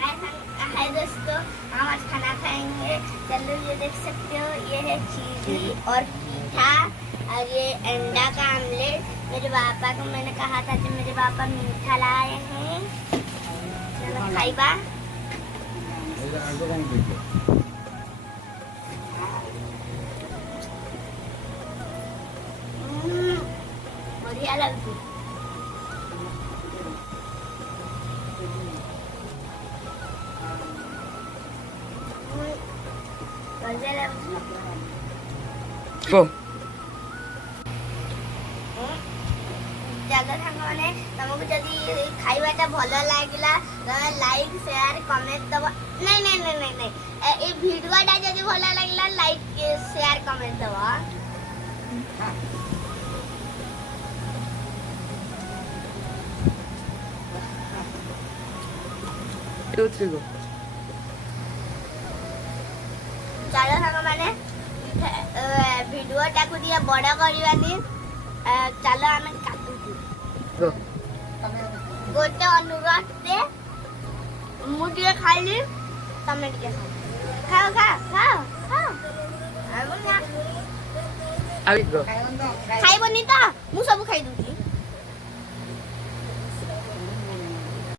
हाय दोस्तों, हम आज खाना खाएंगे। चलो ये देख सकते हो, ये है चीज़ी और पीठा और ये अंडा का आमलेट। मेरे पापा को मैंने कहा था कि मेरे पापा मीठा लाए हैं। चलो खाइबा। बढ़िया लगती। Go. चलो साଙ୍ଗମାନେ ତମକୁ ଯଦି ଖାଇବାଟା ଭଲ ଲାଗିଲା ତମେ ଲାଇକ୍ ସେୟାର କମେଣ୍ଟ ଦବ। ନାଇଁ ନାଇଁ ନାଇଁ ନାଇଁ ନାଇଁ ଏ ଭିଡିଓଟା ଯଦି ଭଲ ଲାଗିଲା ଲାଇକ୍ ସେୟାର କମେଣ୍ଟ ଦବ। Two, three, go. चलो साଙ୍ଗମାନେ ଭିଡିଓଟାକୁ ଟିକେ ବଡ କରିବାନି। चलो ଆମେ କାଟୁଛୁ। Go. ଗୋଟେ ଅନୁରୋଧରେ ମୁଁ ଟିକେ ଖାଇଲି, ତମେ ଟିକେ ଖାଅ। ଖାଅ ଖାଅ ଖାଅ ଖାଅ। I will go. ଖାଇବନି ତ? ମୁଁ ସବୁ ଖାଇ ଦଉଛି।